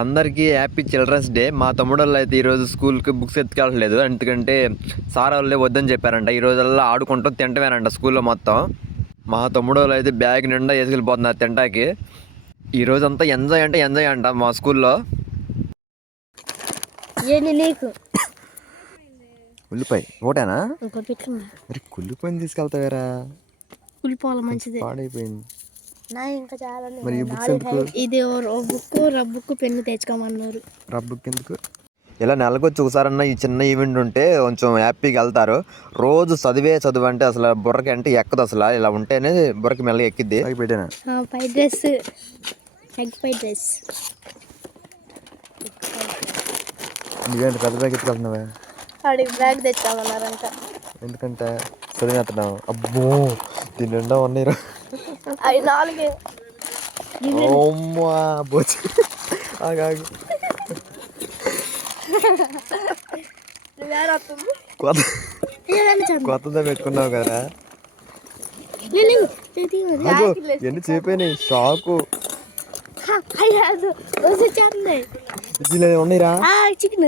అందరికీ happy children's day. మా తమ్ముడు వాళ్ళు అయితే ఈరోజు స్కూల్కి బుక్స్ ఎత్తుకెళ్ళలేదు, ఎందుకంటే సార్ వాళ్ళే వద్దని చెప్పారంట. ఈ రోజల్లా ఆడుకుంటూ తింటమేనంట స్కూల్లో మొత్తం. మా తమ్ముడు వాళ్ళు అయితే బ్యాగ్ నిండా వేసుకెళ్ళిపోతున్నారు తింటాకి. ఈరోజంతా ఎంజాయ్ అంటే ఎంజాయ్ అంట మా స్కూల్లో. ఉల్లిపాయ ఒకటేనా? మరి కుళ్ళిపోయింది తీసుకెళ్తావేరా? కుళ్ళిపోవాలి మంచిది, పాడైపోయింది. ఇంకా చాలా. మరి ఈ బుక్స్ ఎందుకు? ఇది రబ్బుకు పెన్ను తెచ్చుకోమన్నారు. రబ్బుక్ ఎందుకు? ఇలా నెలకొచ్చి ఒకసారన్నా ఈ చిన్న ఈవెంట్ ఉంటే కొంచెం హ్యాపీగా వెళ్తారు. రోజు చదువు అంటే అసలు బుర్రకి అంటే ఎక్కదు. అసలు ఇలా ఉంటేనే బుర్రకి మెల్లగా ఎక్కిద్ది. పెట్టాను fried rice, egg fried rice. నువ్వేంటి పెద్ద బ్యాగ్ ఎత్తుకెళ్తున్నావా? వాడికి బ్యాగ్ తెచ్చామన్నారంట. ఎందుకంటే చదివేస్తున్నావు. అబ్బో దీని నిండా ఉన్నాయి. అవి 4 అమ్మా బోచి ఆగాగు. కొత్తదా పెట్టుకున్నావు కదా? ఎన్ని చెప్పాయి షాకు. ఉన్నాయిరా? చికెన్